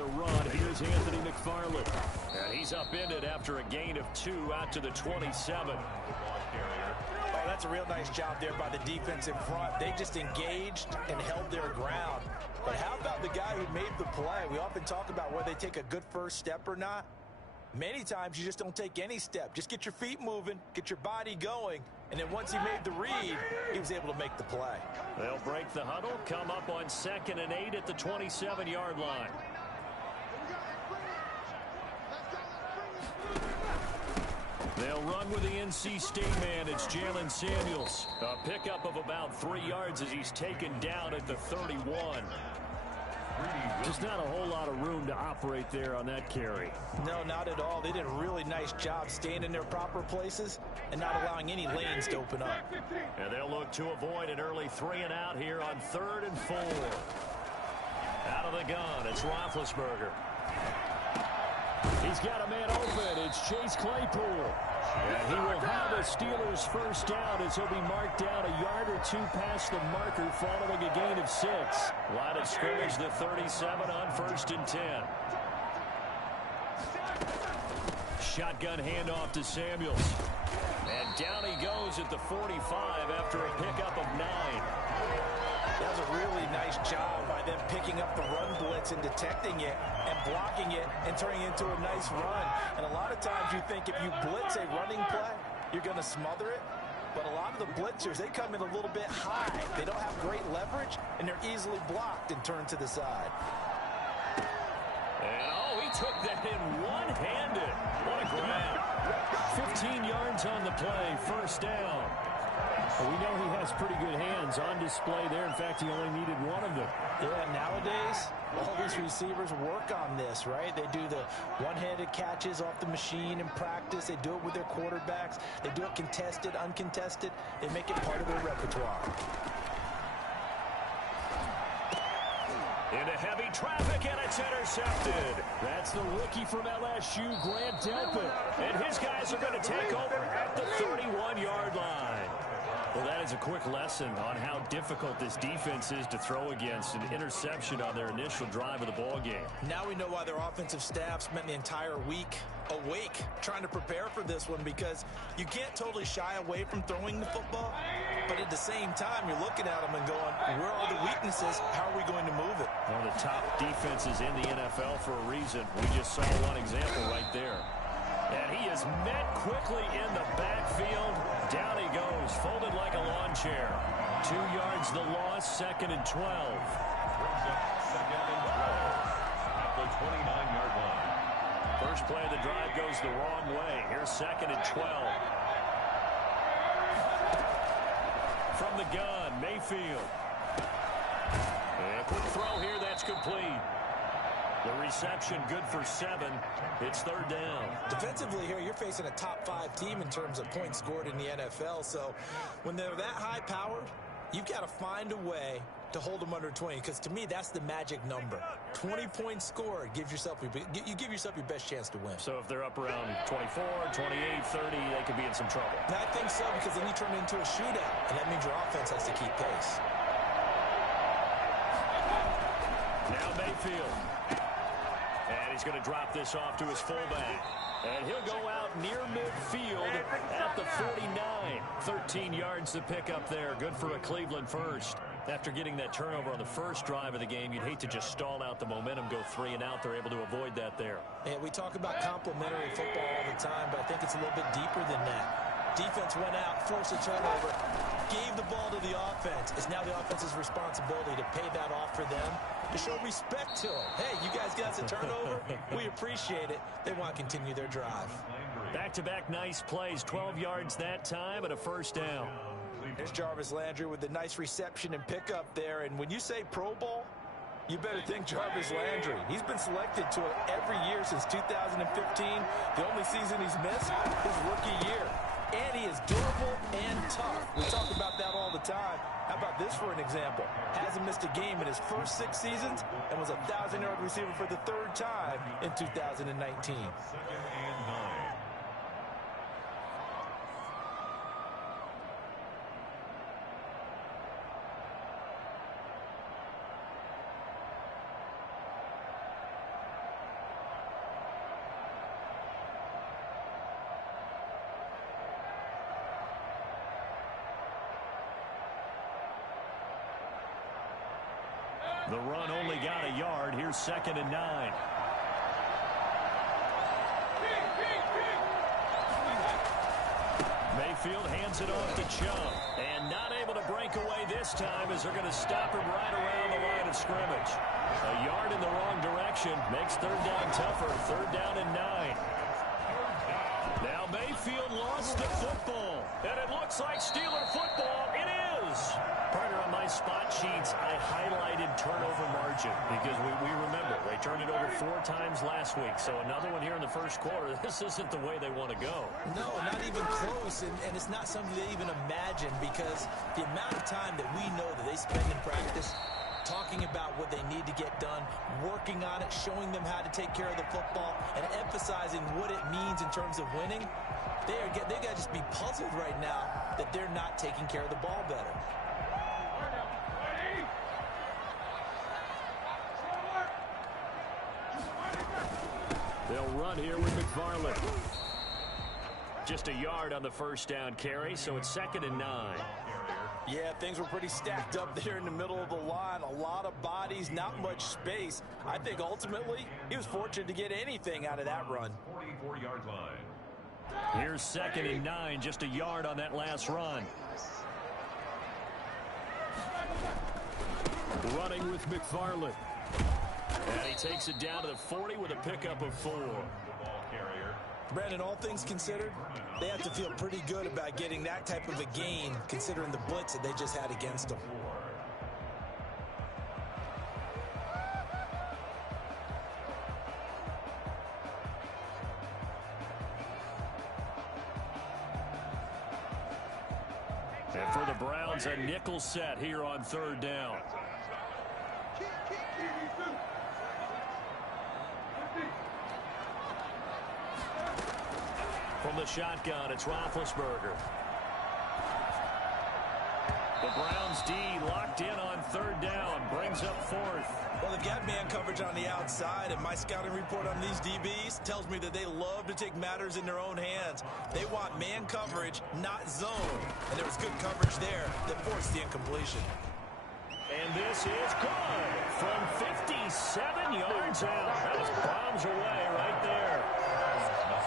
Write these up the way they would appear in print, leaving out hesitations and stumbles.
the run. Here's Anthony McFarland. And he's upended after a gain of 2 out to the 27. Oh, that's a real nice job there by the defense in front. They just engaged and held their ground. But how about the guy who made the play? We often talk about whether they take a good first step or not. Many times you just don't take any step. Just get your feet moving, get your body going, and then once he made the read, he was able to make the play. They'll break the huddle, come up on 2nd and 8 at the 27-yard line. They'll run with the NC State man. It's Jalen Samuels. A pickup of about 3 yards as he's taken down at the 31. Just not a whole lot of room to operate there on that carry. No, not at all. They did a really nice job staying in their proper places and not allowing any lanes to open up. And they'll look to avoid an early 3 and out here on 3rd and 4. Out of the gun, it's Roethlisberger. He's got a man open. It's Chase Claypool. And he will have a Steelers first down as he'll be marked down a yard or 2 past the marker following a gain of 6. Line of scrimmage, the 37 on 1st and 10. Shotgun handoff to Samuels. And down he goes at the 45 after a pickup of 9. That was a really nice job by them picking up the run blitz and detecting it and blocking it and turning it into a nice run. And a lot of times you think if you blitz a running play, you're going to smother it. But a lot of the blitzers, they come in a little bit high. They don't have great leverage, and they're easily blocked and turned to the side. And, oh, he took that in one-handed. What a grab. 15 yards on the play, first down. Well, we know he has pretty good hands on display there. In fact, he only needed one of them. Yeah, nowadays, all these receivers work on this, right? They do the one-handed catches off the machine in practice. They do it with their quarterbacks. They do it contested, uncontested. They make it part of their repertoire. Into heavy traffic, and it's intercepted. That's the rookie from LSU, Grant Delpit. And his guys are going to take over at the 31-yard line. Well, that is a quick lesson on how difficult this defense is to throw against. An interception on their initial drive of the ball game. Now we know why their offensive staff spent the entire week awake trying to prepare for this one, because you can't totally shy away from throwing the football, but at the same time you're looking at them and going, where are the weaknesses? How are we going to move it? One of the top defenses in the NFL for a reason. We just saw one example right there. And he is met quickly in the backfield. Down he goes, folded like a lawn chair. 2 yards the loss, 2nd and 12. At the 29-yard line. First play of the drive goes the wrong way. Here's 2nd and 12. From the gun, Mayfield. And a quick throw here, that's complete. The reception good for 7. It's 3rd down. Defensively here, you're facing a top 5 team in terms of points scored in the NFL. So when they're that high powered, you've got to find a way to hold them under 20, because to me that's the magic number. 20 points scored, you give yourself your best chance to win. So if they're up around 24, 28, 30, they could be in some trouble. And I think so, because then you turn it into a shootout, and that means your offense has to keep pace. Now Mayfield. And he's going to drop this off to his fullback. And he'll go out near midfield at the 49. 13 yards to pick up there. Good for a Cleveland first. After getting that turnover on the first drive of the game, you'd hate to just stall out the momentum, go 3 and out. They're able to avoid that there. Yeah, we talk about complementary football all the time, but I think it's a little bit deeper than that. Defense went out, forced a turnover, gave the ball to the offense. It's now the offense's responsibility to pay that off for them, to show respect to them. Hey, you guys got us a turnover. We appreciate it. They want to continue their drive. Back-to-back nice plays, 12 yards that time and a first down. There's Jarvis Landry with the nice reception and pickup there. And when you say Pro Bowl, you better think Jarvis Landry. He's been selected to it every year since 2015. The only season he's missed, his rookie year. And he is durable and tough. We talk about that all the time. How about this for an example? Hasn't missed a game in his first 6 seasons and was a 1,000-yard receiver for the 3rd time in 2019. The run only got a yard. Here's 2nd and 9. Mayfield hands it off to Chubb. And not able to break away this time as they're going to stop him right around the line of scrimmage. A yard in the wrong direction makes 3rd down tougher. 3rd down and 9. Now Mayfield lost the football. And it looks like Steeler football. It is. Partner, on my spot sheets, I highlighted turnover margin because we remember they turned it over 4 times last week. So another one here in the first quarter. This isn't the way they want to go. No, not even close. And it's not something they even imagine because the amount of time that we know that they spend in practice talking about what they need to get done, working on it, showing them how to take care of the football, and emphasizing what it means in terms of winning. They got to just be puzzled right now that they're not taking care of the ball better. They'll run here with McFarland. Just a yard on the first down carry, so it's 2nd and 9. Yeah, things were pretty stacked up there in the middle of the line. A lot of bodies, not much space. I think ultimately he was fortunate to get anything out of that run. 44-yard line. Here's 2nd and 9, just a yard on that last run. Running with McFarland. And he takes it down to the 40 with a pickup of 4. Brandon, all things considered, they have to feel pretty good about getting that type of a gain considering the blitz that they just had against them. And for the Browns, a nickel set here on 3rd down. From the shotgun, it's Roethlisberger. The Browns D locked in on 3rd down, brings up 4th. Well, they've got man coverage on the outside, and my scouting report on these DBs tells me that they love to take matters in their own hands. They want man coverage, not zone. And there was good coverage there that forced the incompletion. And this is good from 57 yards out. That was bombs away right there.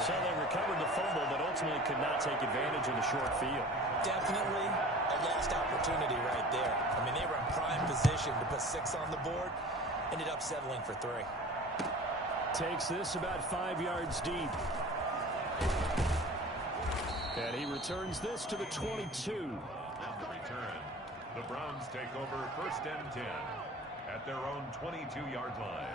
So they recovered the fumble, but ultimately could not take advantage of the short field. Definitely a lost opportunity right there. I mean, they were in prime position to put 6 on the board. Ended up settling for 3. Takes this about 5 yards deep. And he returns this to the 22. At the return, the Browns take over 1st and 10 at their own 22-yard line.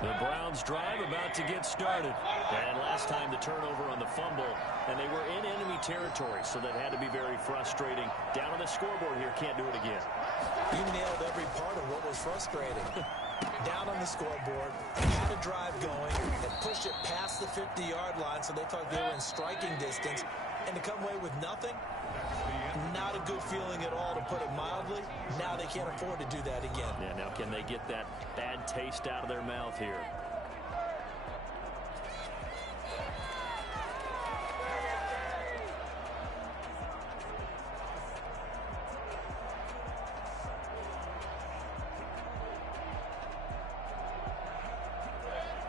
The Browns drive about to get started. And last time the turnover on the fumble, and they were in enemy territory, so that had to be very frustrating. Down on the scoreboard here, can't do it again. You nailed every part of what was frustrating. Down on the scoreboard, had a drive going, and pushed it past the 50-yard line, so they thought they were in striking distance, and to come away with nothing, not a good feeling at all, to put it mildly. Now they can't afford to do that again. Yeah, now can they get that bad taste out of their mouth here?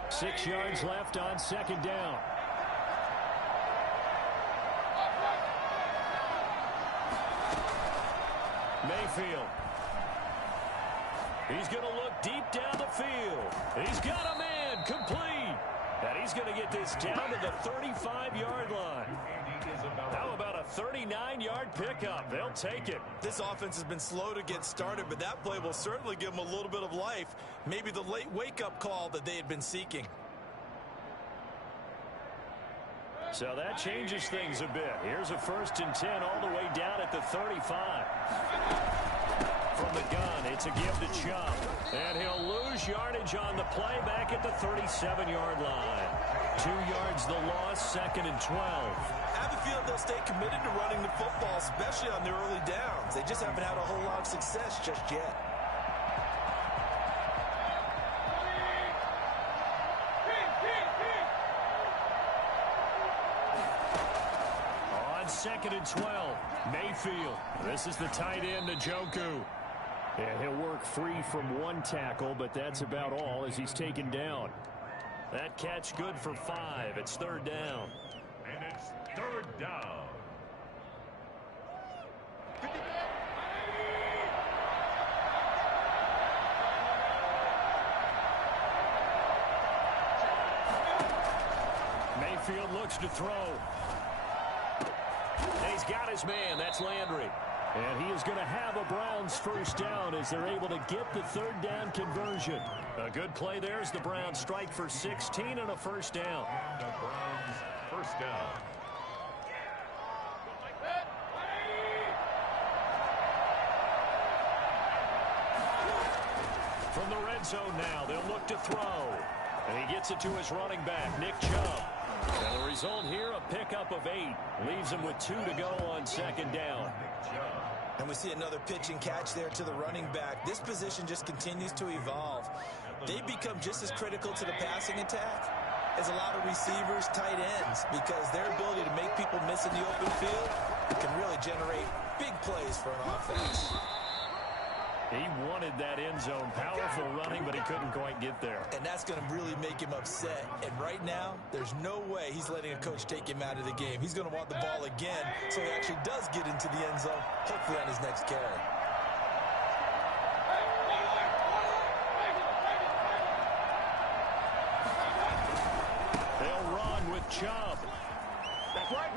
Six yards left on 2nd down. Mayfield. He's going to look deep down the field. He's got a man complete. And he's going to get this down to the 35-yard line. How about a 39-yard pickup? They'll take it. This offense has been slow to get started, but that play will certainly give them a little bit of life. Maybe the late wake-up call that they had been seeking. So that changes things a bit. Here's a 1st and 10 all the way down at the 35. From the gun, it's a give to Chubb. And he'll lose yardage on the play back at the 37-yard line. 2 yards the loss, 2nd and 12. I have a feeling they'll stay committed to running the football, especially on their early downs. They just haven't had a whole lot of success just yet. 2nd and 12. Mayfield. This is the tight end, Njoku. And he'll work free from one tackle, but that's about all as he's taken down. That catch good for 5. It's 3rd down. And it's 3rd down. Mayfield looks to throw. And he's got his man. That's Landry. And he is going to have a Browns 1st down as they're able to get the 3rd down conversion. A good play there as the Browns strike for 16 and a 1st down. The Browns 1st down. From the red zone now, they'll look to throw. And he gets it to his running back, Nick Chubb. And the result here, a pickup of 8. Leaves him with 2 to go on 2nd down. And we see another pitch and catch there to the running back. This position just continues to evolve. They become just as critical to the passing attack as a lot of receivers, tight ends, because their ability to make people miss in the open field can really generate big plays for an offense. He wanted that end zone. Powerful running, but he couldn't quite get there. And that's going to really make him upset. And right now, there's no way he's letting a coach take him out of the game. He's going to want the ball again, so he actually does get into the end zone, hopefully on his next carry. They'll run with Chubb.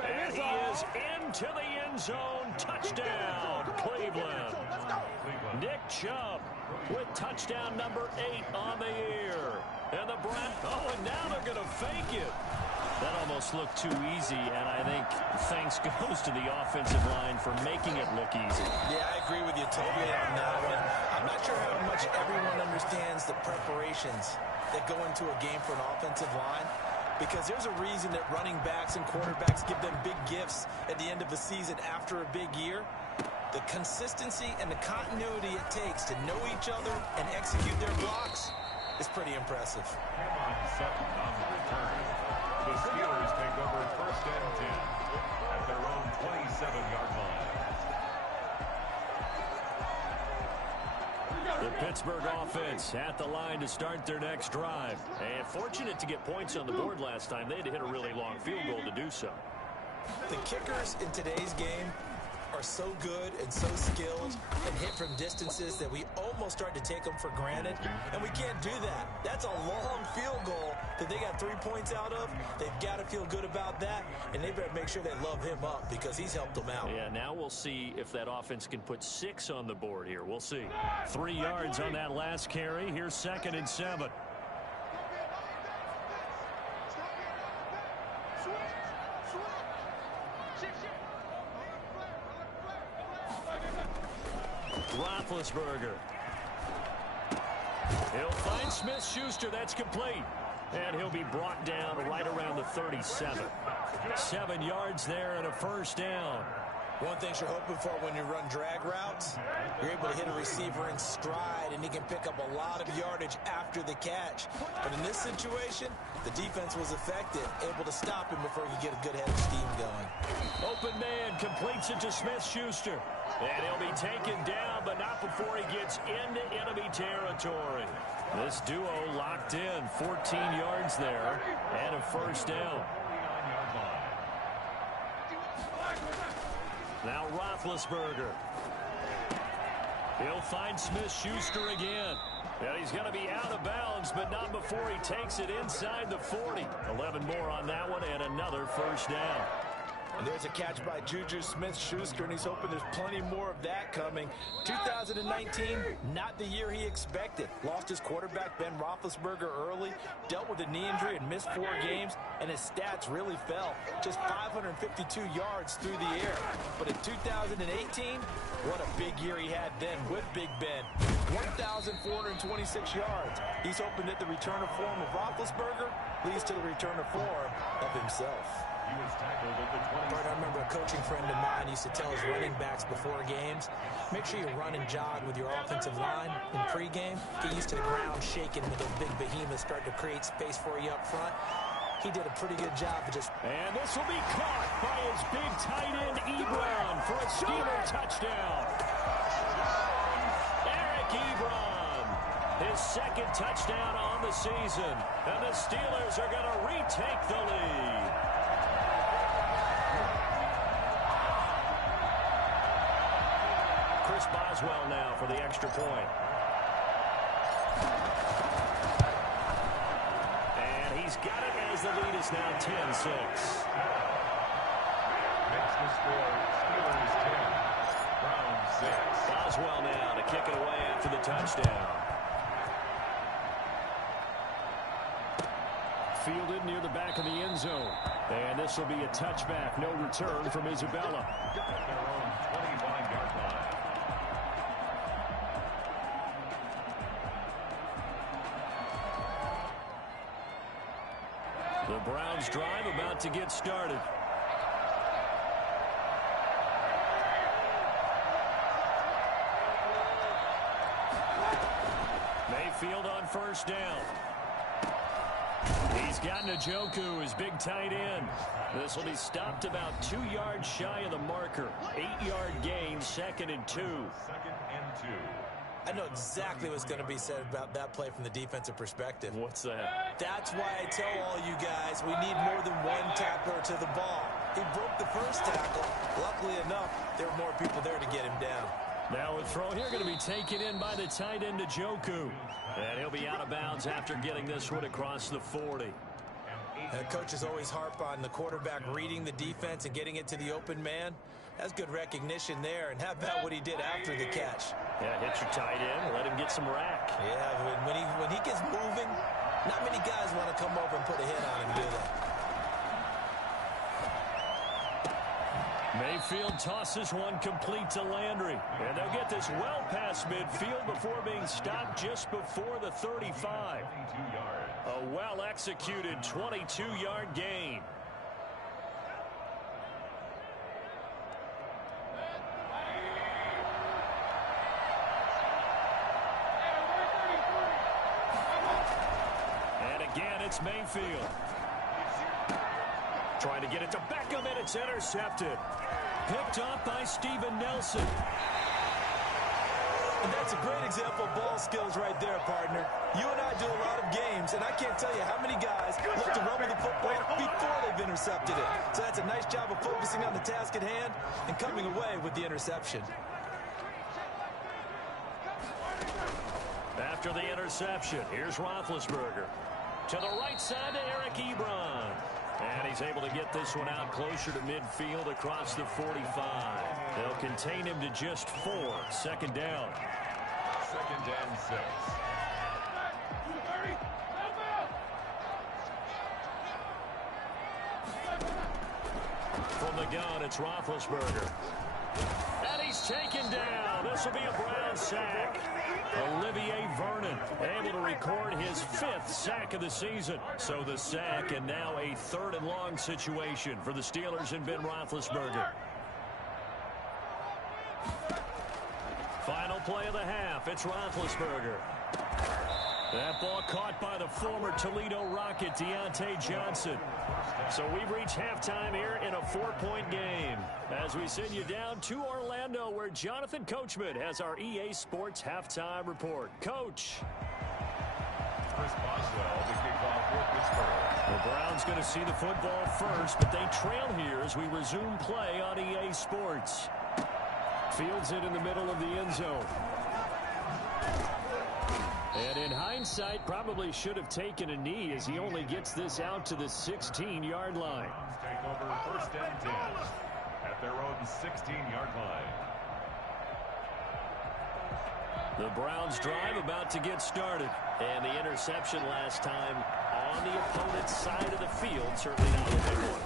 And he is into the end zone. Touchdown, Cleveland. Nick Chubb with touchdown number 8 on the year. And the Browns, and now they're going to fake it. That almost looked too easy, and I think thanks goes to the offensive line for making it look easy. Yeah, I agree with you totally on that one. I'm not sure how much everyone understands the preparations that go into a game for an offensive line, because there's a reason that running backs and quarterbacks give them big gifts at the end of the season after a big year. The consistency and the continuity it takes to know each other and execute their blocks is pretty impressive. On 7 on the return. The Steelers take over 1st and 10 at their own 27-yard line. The Pittsburgh offense at the line to start their next drive. And fortunate to get points on the board last time. They had to hit a really long field goal to do so. The kickers in today's game are so good and so skilled and hit from distances that we almost start to take them for granted, and we can't do that. That's a long field goal that they got 3 points out of. They've got to feel good about that, and they better make sure they love him up because he's helped them out. Yeah, now we'll see if that offense can put 6 on the board here. We'll see. 3 yards on that last carry. Here's 2nd and 7. Roethlisberger. He'll find Smith-Schuster. That's complete. And he'll be brought down right around the 37. 7 yards there and a 1st down. One thing you're hoping for when you run drag routes, you're able to hit a receiver in stride, and he can pick up a lot of yardage after the catch. But in this situation, the defense was effective, able to stop him before he could get a good head of steam going. Open man completes it to Smith-Schuster. And he'll be taken down, but not before he gets into enemy territory. This duo locked in. 14 yards there and a 1st down. Now Roethlisberger. He'll find Smith-Schuster again. And he's going to be out of bounds, but not before he takes it inside the 40. 11 more on that one and another 1st down. And there's a catch by Juju Smith-Schuster, and he's hoping there's plenty more of that coming. 2019, not the year he expected. Lost his quarterback, Ben Roethlisberger, early, dealt with a knee injury and missed 4 games, and his stats really fell. Just 552 yards through the air. But in 2018, what a big year he had then with Big Ben. 1,426 yards. He's hoping that the return of form of Roethlisberger leads to the return of form of himself. He was tackled at the 20. I remember a coaching friend of mine used to tell his running backs before games, make sure you run and jog with your offensive line in pregame. Get used to the ground shaking when those big behemoths start to create space for you up front. he did a pretty good job of just... And this will be caught by his big tight end, Ebron, for a Steeler touchdown. Eric Ebron, his second touchdown on the season. And the Steelers are going to retake the lead. Chris Boswell now for the extra point. And he's got it as the lead is now 10-6. Makes the score Steelers 10, Browns 6. Boswell now to kick it away after the touchdown. Fielded near the back of the end zone. And this will be a touchback. No return from Isabella. Their own 25-yard line. The Browns drive about to get started. Mayfield on first down. He's got Njoku, his big tight end. This will be stopped about 2 yards shy of the marker. 8-yard gain, 2nd and 2. 2nd and 2. I know exactly what's going to be said about that play from the defensive perspective. What's that? That's why I tell all you guys we need more than one tackler to the ball. He broke the first tackle. Luckily enough, there were more people there to get him down. Now a throw here going to be taken in by the tight end Njoku. And he'll be out of bounds after getting this one across the 40. Coaches always harp on the quarterback reading the defense and getting it to the open man. That's good recognition there. And how about what he did after the catch? Yeah, hit your tight end, let him get some rack. Yeah, when he gets moving, not many guys want to come over and put a hit on him, do they? Mayfield tosses one complete to Landry. And they'll get this well past midfield before being stopped just before the 35. 22 yards. A well-executed 22-yard gain. And again, it's Mayfield. Trying to get it to Beckham, and it's intercepted. Picked up by Steven Nelson. And that's a great example of ball skills right there, partner. You and I do a lot of games, and I can't tell you how many guys look to run with the football before they've intercepted it. So that's a nice job of focusing on the task at hand and coming away with the interception. After the interception, here's Roethlisberger. To the right side to Eric Ebron. And he's able to get this one out closer to midfield across the 45. They'll contain him to just 4. 2nd down. 2nd and 6. From the gun, it's Roethlisberger. And he's taken down. This will be a Brown sack. Olivier Vernon able to record his 5th sack of the season. So the sack, and now a 3rd and long situation for the Steelers and Ben Roethlisberger. Final play of the half. It's Roethlisberger. That ball caught by the former Toledo Rocket, Deontay Johnson. So we've reached halftime here in a 4-point game. As we send you down to Orlando, where Jonathan Coachman has our EA Sports halftime report. Coach. Chris Boswell to kick off for Pittsburgh. The Browns going to see the football first, but they trail here as we resume play on EA Sports. Fields it in the middle of the end zone. And in hindsight, probably should have taken a knee as he only gets this out to the 16-yard line. Take over 1st and 10 at their own 16-yard line. The Browns drive about to get started. And the interception last time on the opponent's side of the field, certainly not a big one.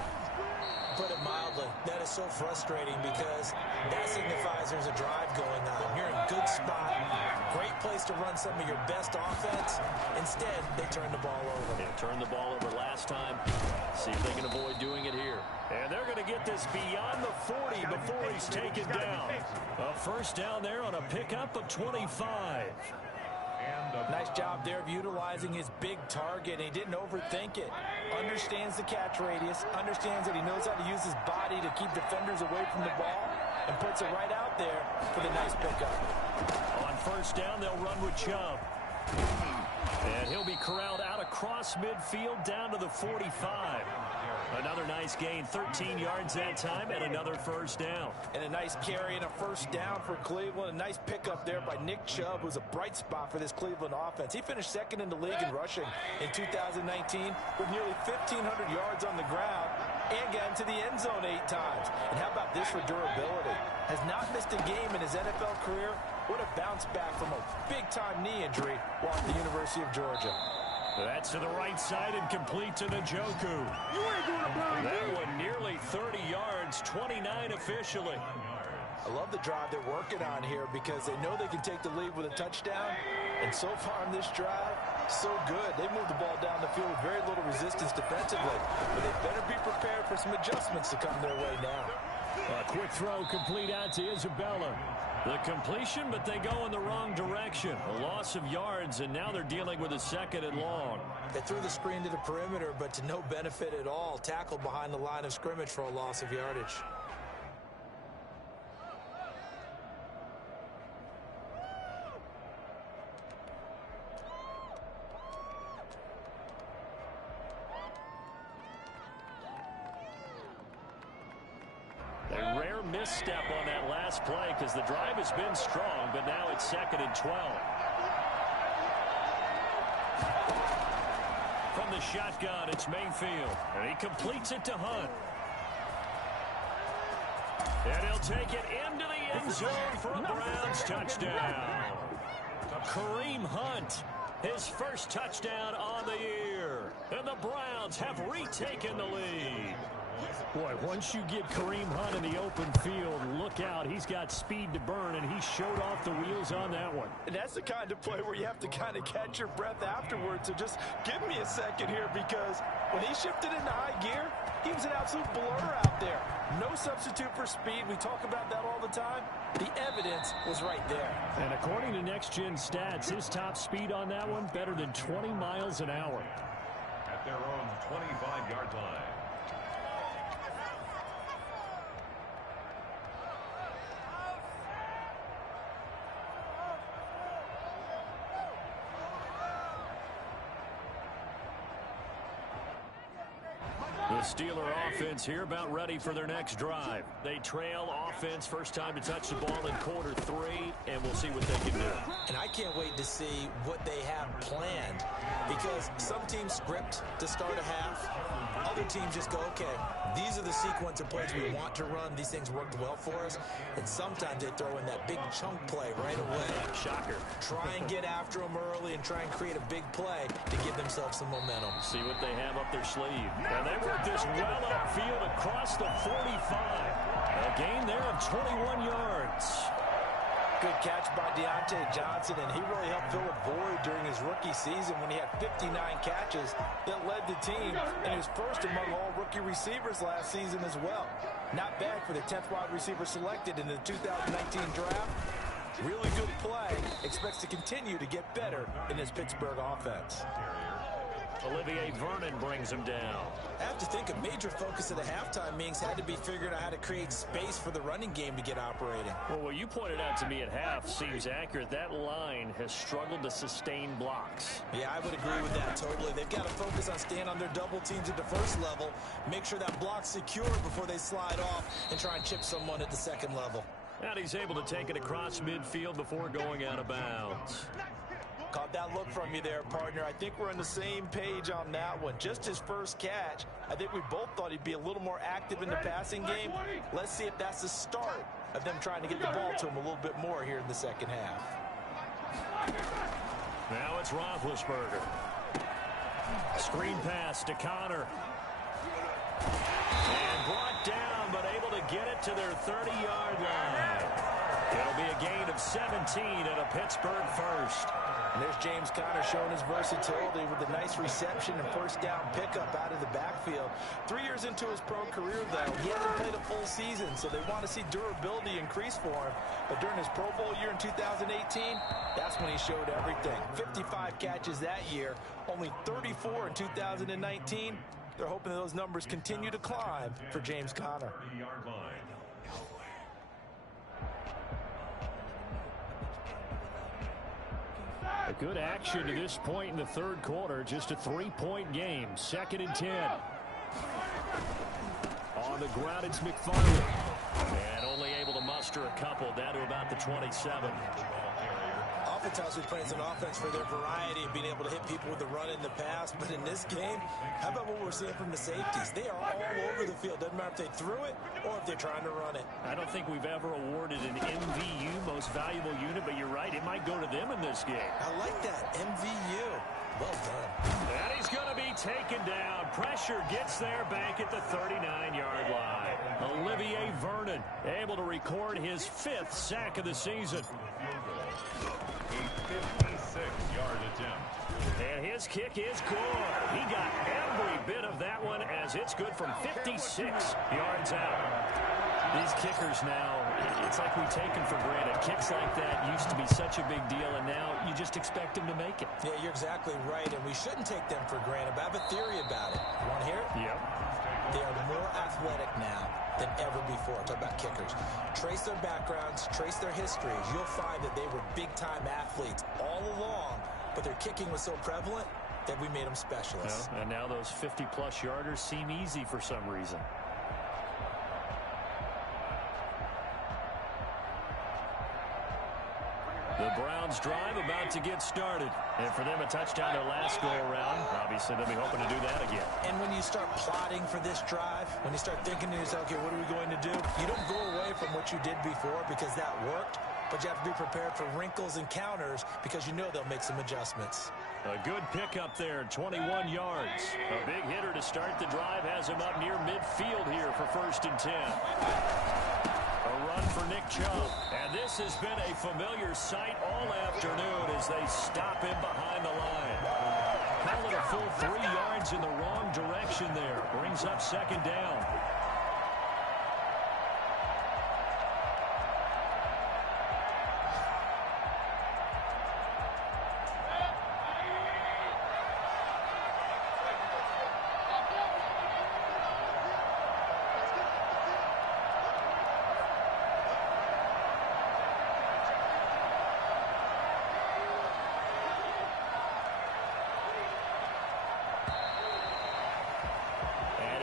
Put it mildly, that is so frustrating because that signifies there's a drive going on. You're in a good spot, great place to run some of your best offense. Instead, they turn the ball over. They turned the ball over last time. See if they can avoid doing it here. And they're going to get this beyond the 40 before he's taken down. A 1st down there on a pickup of 25. And a Nice job there of utilizing his big target. He didn't overthink it. Understands the catch radius, understands that he knows how to use his body to keep defenders away from the ball, and puts it right out there for the nice pickup. On first down, they'll run with Chubb. And he'll be corralled out across midfield down to the 45. Another nice gain, 13 yards that time, and another first down. And a nice carry and a first down for Cleveland. A nice pickup there by Nick Chubb, who's a bright spot for this Cleveland offense. He finished second in the league in rushing in 2019 with nearly 1,500 yards on the ground and got into the end zone 8 times. And how about this for durability? Has not missed a game in his NFL career. What a bounce back from a big-time knee injury while at the University of Georgia. That's to the right side and complete to Njoku. That one nearly 30 yards, 29 officially. I love the drive they're working on here because they know they can take the lead with a touchdown. And so far in this drive, so good. They moved the ball down the field with very little resistance defensively. But they better be prepared for some adjustments to come their way now. A quick throw complete out to Isabella. The completion, but they go in the wrong direction. A loss of yards, and now they're dealing with a 2nd and long. They threw the screen to the perimeter, but to no benefit at all. Tackled behind the line of scrimmage for a loss of yardage. A rare misstep on that last play because the drive has been strong, but now it's 2nd and 12. From the shotgun, it's Mayfield, and he completes it to Hunt. And he'll take it into the end zone for a Browns touchdown. Kareem Hunt, his first touchdown on the year. And the Browns have retaken the lead. Boy, once you get Kareem Hunt in the open field, look out. He's got speed to burn, and he showed off the wheels on that one. And that's the kind of play where you have to kind of catch your breath afterwards. So just give me a second here, because when he shifted into high gear, he was an absolute blur out there. No substitute for speed. We talk about that all the time. The evidence was right there. And according to Next Gen Stats, his top speed on that one, better than 20 miles an hour. At their own 25-yard line. The Steeler offense here about ready for their next drive. They trail offense, first time to touch the ball in quarter 3, and we'll see what they can do. And I can't wait to see what they have planned, because some teams script to start a half. Other teams just go, okay, these are the sequence of plays we want to run. These things worked well for us. And sometimes they throw in that big chunk play right away. Shocker. Try and get after them early and try and create a big play to give themselves some momentum. See what they have up their sleeve. And they work this well upfield across the 45. A gain there of 21 yards. Good catch by Deontay Johnson, and he really helped fill a void during his rookie season when he had 59 catches that led the team, and he was first among all rookie receivers last season as well. Not bad for the 10th wide receiver selected in the 2019 draft. Really good play. Expects to continue to get better in this Pittsburgh offense. Olivier Vernon brings him down. I have to think a major focus of the halftime meetings had to be figuring out how to create space for the running game to get operating. Well, what you pointed out to me at half seems accurate. That line has struggled to sustain blocks. Yeah, I would agree with that totally. They've got to focus on staying on their double teams at the first level, make sure that block's secure before they slide off and try and chip someone at the second level. And he's able to take it across midfield before going out of bounds. Caught that look from you there, partner. I think we're on the same page on that one. Just his first catch. I think we both thought he'd be a little more active in the passing game. Let's see if that's the start of them trying to get the ball to him a little bit more here in the second half. Now it's Roethlisberger. Screen pass to Connor. And brought down, but able to get it to their 30-yard line. It'll be a gain of 17 and a Pittsburgh first. And there's James Conner showing his versatility with a nice reception and first down pickup out of the backfield. 3 years into his pro career, though, he hasn't played a full season, so they want to see durability increase for him. But during his Pro Bowl year in 2018, that's when he showed everything. 55 catches that year, only 34 in 2019. They're hoping those numbers continue to climb for James Conner. A good action to this point in the third quarter. Just a 3-point game. 2nd and 10. On the ground, it's McFarland. And only able to muster a couple down to about the 27. Oftentimes we play an offense for their variety and being able to hit people with the run in the pass. But in this game, how about what we're seeing from the safeties? They are all over the field. Doesn't matter if they threw it or if they're trying to run it. I don't think we've ever awarded an MVU, most valuable unit, but you're right, it might go to them in this game. I like that, MVU. Well done. And he's going to be taken down. Pressure gets there back at the 39-yard line. Olivier Vernon able to record his 5th sack of the season. A 56-yard attempt. And his kick is good. He got every bit of that one as it's good from 56 yards out. These kickers now, it's like we take them for granted. Kicks like that used to be such a big deal, and now you just expect them to make it. Yeah, you're exactly right, and we shouldn't take them for granted, but I have a theory about it. You want to hear it? Yep. They are more athletic now than ever before. Talk about kickers. Trace their backgrounds, trace their histories. You'll find that they were big-time athletes all along, but their kicking was so prevalent that we made them specialists. And now those 50-plus yarders seem easy for some reason. The Browns drive about to get started. And for them, a touchdown their last go-around. Obviously, they'll be hoping to do that again. And when you start plotting for this drive, when you start thinking to yourself, okay, what are we going to do? You don't go away from what you did before because that worked, but you have to be prepared for wrinkles and counters because you know they'll make some adjustments. A good pickup there, 21 yards. A big hitter to start the drive has him up near midfield here for 1st and 10. A run for Nick Chubb. And this has been a familiar sight all afternoon as they stop him behind the line. Call it a full 3 yards in the wrong direction there. Brings up 2nd down.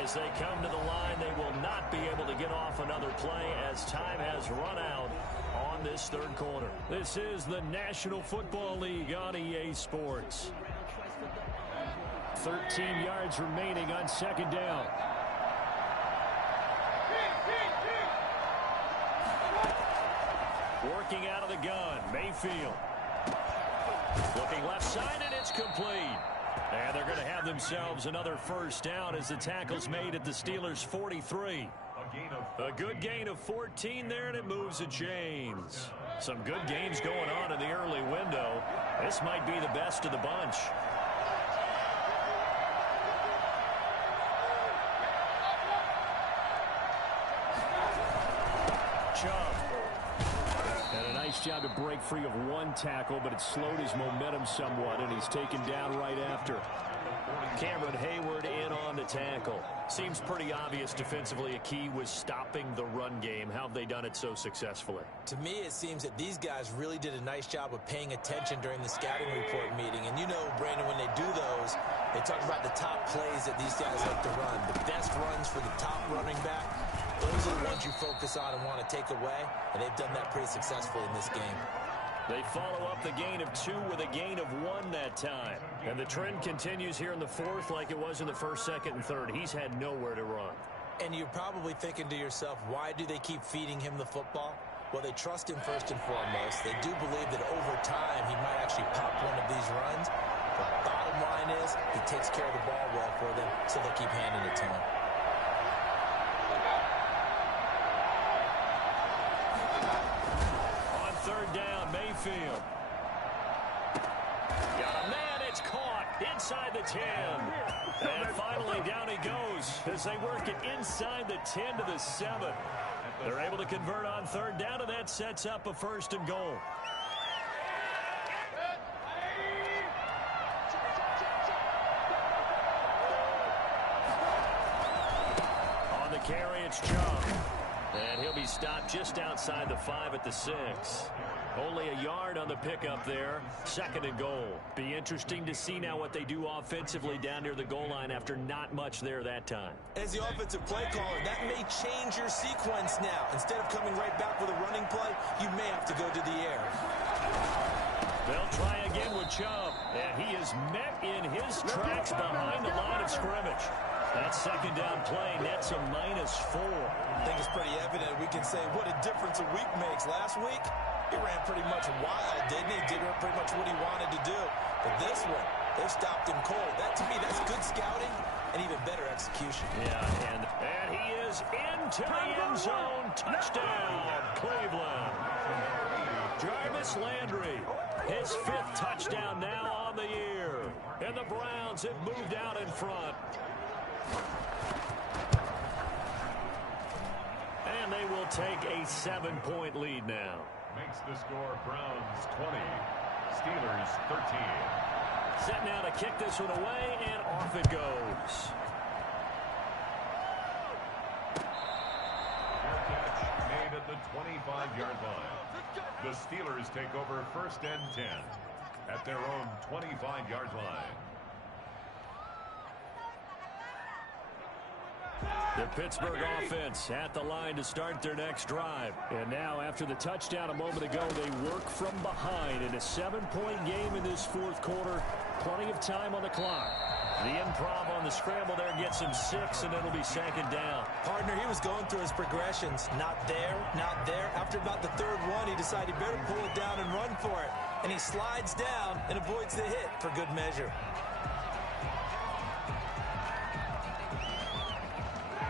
As they come to the line, they will not be able to get off another play as time has run out on this 3rd quarter. This is the National Football League on EA Sports. 13 yards remaining on 2nd down. Working out of the gun, Mayfield. Looking left side, and it's complete. And they're going to have themselves another 1st down as the tackle's made at the Steelers' 43. A good gain of 14 there, and it moves the chains. Some good gains going on in the early window. This might be the best of the bunch. Chubb. And a nice job to break free of one tackle, but it slowed his momentum somewhat, and he's taken down right after. Cameron Hayward in on the tackle. Seems pretty obvious defensively a key was stopping the run game. How have they done it so successfully? To me, it seems that these guys really did a nice job of paying attention during the scouting report meeting. And you know, Brandon, when they do those, they talk about the top plays that these guys like to run. The best runs for the top running back. Those are the ones you focus on and want to take away. And they've done that pretty successfully in this game. They follow up the gain of 2 with a gain of 1 that time. And the trend continues here in the 4th like it was in the 1st, 2nd, and 3rd. He's had nowhere to run. And you're probably thinking to yourself, why do they keep feeding him the football? Well, they trust him first and foremost. They do believe that over time he might actually pop one of these runs. The bottom line is he takes care of the ball well for them, so they keep handing it to him. Mayfield. Got a man. It's caught inside the 10. And finally down he goes as they work it inside the 10 to the 7. They're able to convert on third down, and that sets up a 1st and goal. On the carry, it's Chubb. And he'll be stopped just outside the 5 at the 6. Only a yard on the pickup there. 2nd and goal. Be interesting to see now what they do offensively down near the goal line after not much there that time. As the offensive play caller, that may change your sequence now. Instead of coming right back with a running play, you may have to go to the air. They'll try again with Chubb. And he is met in his tracks behind the line of scrimmage. That 2nd down play nets a -4. I think it's pretty evident we can say what a difference a week makes. Last week, he ran pretty much wild, didn't he? Did pretty much what he wanted to do. But this one, they stopped him cold. That, to me, that's good scouting and even better execution. Yeah, and he is into the end zone. Touchdown, Cleveland. Jarvis Landry, his 5th touchdown now on the year. And the Browns have moved out in front. And they will take a 7-point lead now. Makes the score Browns 20, Steelers 13. Set now to kick this one away, and off it goes. Fair catch made at the 25-yard line. The Steelers take over 1st and 10 at their own 25-yard line. The Pittsburgh offense at the line to start their next drive. And now, after the touchdown a moment ago, they work from behind in a 7-point game in this 4th quarter. Plenty of time on the clock. The improv on the scramble there gets him 6, and it'll be 2nd down. Partner, he was going through his progressions. Not there, not there. After about the 3rd one, he decided he better pull it down and run for it. And he slides down and avoids the hit for good measure.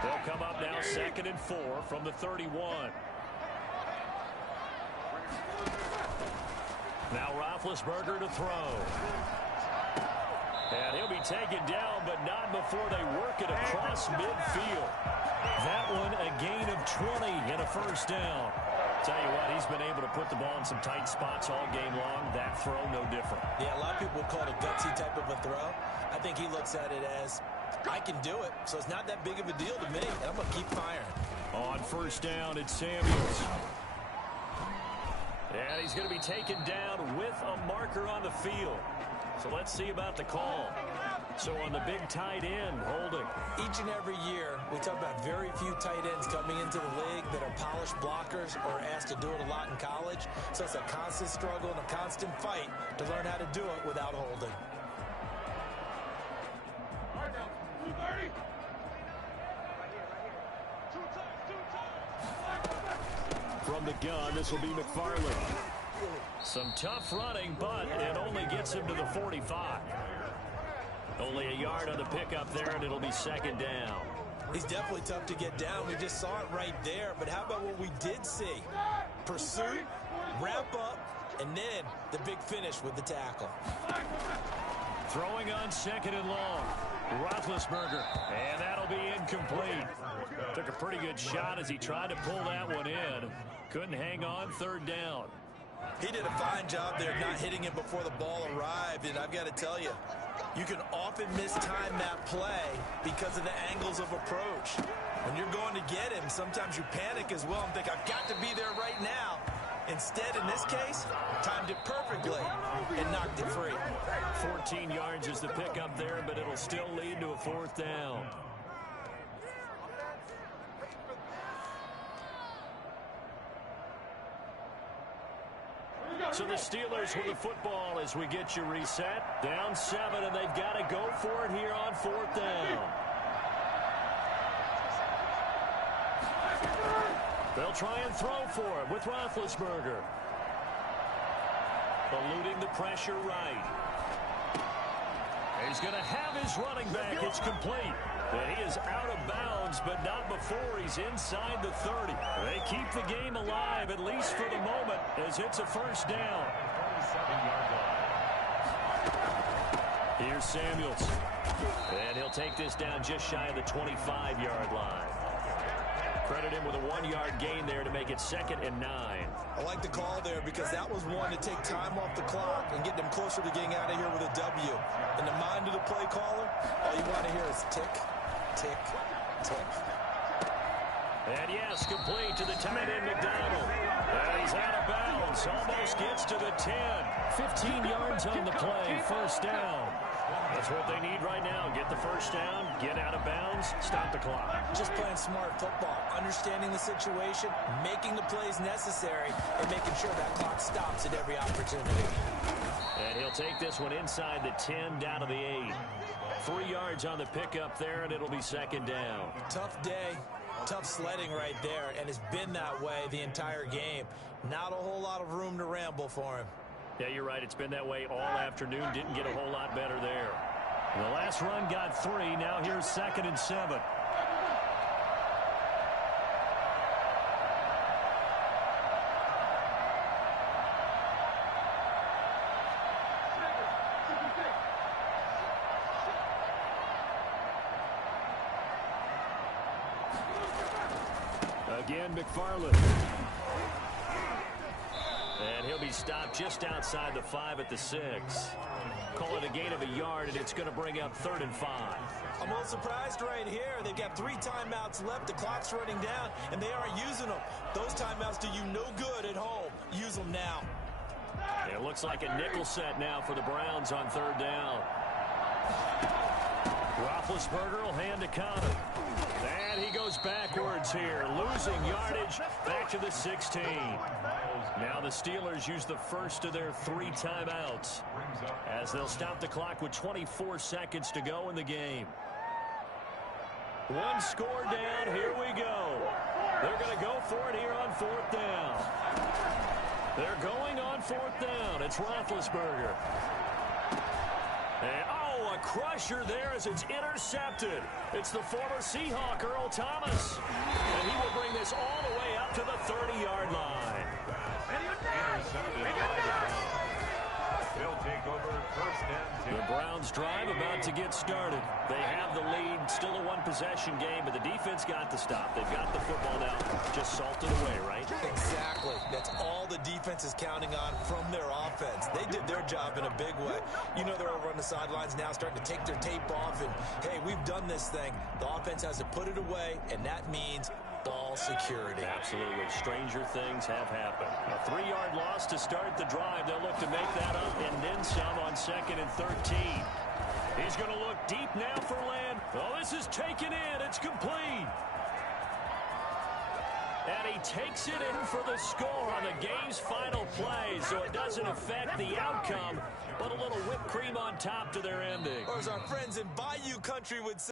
They'll come up now 2nd and 4 from the 31. Now Roethlisberger to throw. And he'll be taken down, but not before they work it across midfield. That one a gain of 20 and a 1st down. Tell you what, he's been able to put the ball in some tight spots all game long. That throw, no different. Yeah, a lot of people would call it a gutsy type of a throw. I think he looks at it as, I can do it, so it's not that big of a deal to me, and I'm going to keep firing. On 1st down, it's Samuels. And he's going to be taken down with a marker on the field. So let's see about the call. So on the big tight end, holding. Each and every year, we talk about very few tight ends coming into the league that are polished blockers or asked to do it a lot in college. So it's a constant struggle and a constant fight to learn how to do it without holding. From the gun, this will be McFarland. Some tough running, but it only gets him to the 45. Only a yard on the pickup there, and it'll be 2nd down. He's definitely tough to get down. We just saw it right there. But how about what we did see? Pursuit, wrap up, and then the big finish with the tackle. Throwing on 2nd and long. Roethlisberger, and that'll be incomplete. Took a pretty good shot as he tried to pull that one in. Couldn't hang on 3rd down. He did a fine job there not hitting him before the ball arrived, and I've got to tell you, you can often mistime that play because of the angles of approach. When you're going to get him, sometimes you panic as well and think, I've got to be there right now. Instead, in this case, timed it perfectly and knocked it free. 14 yards is the pickup there, but it'll still lead to a 4th down. So the Steelers with the football as we get you reset. Down 7, and they've got to go for it here on 4th down. They'll try and throw for it with Roethlisberger. Eluding the pressure right. He's going to have his running back. It's complete. And he is out of bounds, but not before he's inside the 30. They keep the game alive, at least for the moment, as it's a 1st down. 27-yard line. Here's Samuels. And he'll take this down just shy of the 25-yard line. Credit him with a 1-yard gain there to make it 2nd and 9. I like the call there because that was one to take time off the clock and get them closer to getting out of here with a W. In the mind of the play caller, all you want to hear is tick, tick, tick. And yes, complete to the tight end McDonald. And he's out of bounds. Almost gets to the 10. 15 yards on the play. First down. That's what they need right now. Get the first down, get out of bounds, stop the clock. Just playing smart football, understanding the situation, making the plays necessary, and making sure that clock stops at every opportunity. And he'll take this one inside the 10 down to the 8. 3 yards on the pickup there, and it'll be 2nd down. Tough day. Tough sledding right there, and it's been that way the entire game. Not a whole lot of room to ramble for him. Yeah, you're right. It's been that way all afternoon. Didn't get a whole lot better there. The last run got 3. Now here's 2nd and 7. Again, McFarland. And he'll be stopped just outside the 5 at the 6. Call it a gain of a yard, and it's going to bring up 3rd and 5. I'm a little surprised right here. They've got 3 timeouts left. The clock's running down, and they aren't using them. Those timeouts do you no good at home. Use them now. It looks like a nickel set now for the Browns on 3rd down. Roethlisberger will hand to Connor. And he goes backwards here, losing yardage back to the 16. Now the Steelers use the first of their 3 timeouts as they'll stop the clock with 24 seconds to go in the game. 1 score down. Here we go. They're going to go for it here on 4th down. They're going on 4th down. It's Roethlisberger. And, a crusher there as it's intercepted. It's the former Seahawk, Earl Thomas. And he will bring this all the way up to the 30-yard line. They'll take over 1st and 10. The Browns drive about to get started. They have the lead. Still a 1-possession game, but the defense got the stop. They've got the football now. Just salted away, right? Exactly. That's all the defense is counting on from their offense. They did their job in a big way. You know they're over on the sidelines now starting to take their tape off, and, hey, we've done this thing. The offense has to put it away, and that means ball security. Absolutely. Stranger things have happened. A 3-yard loss to start the drive. They'll look to make that up and then some on 2nd and 13. He's going to look deep now for Land. Oh, this is taken in. It's complete. And he takes it in for the score on the game's final play, so it doesn't affect the outcome, but a little whipped cream on top to their ending. Or as our friends in Bayou Country would say,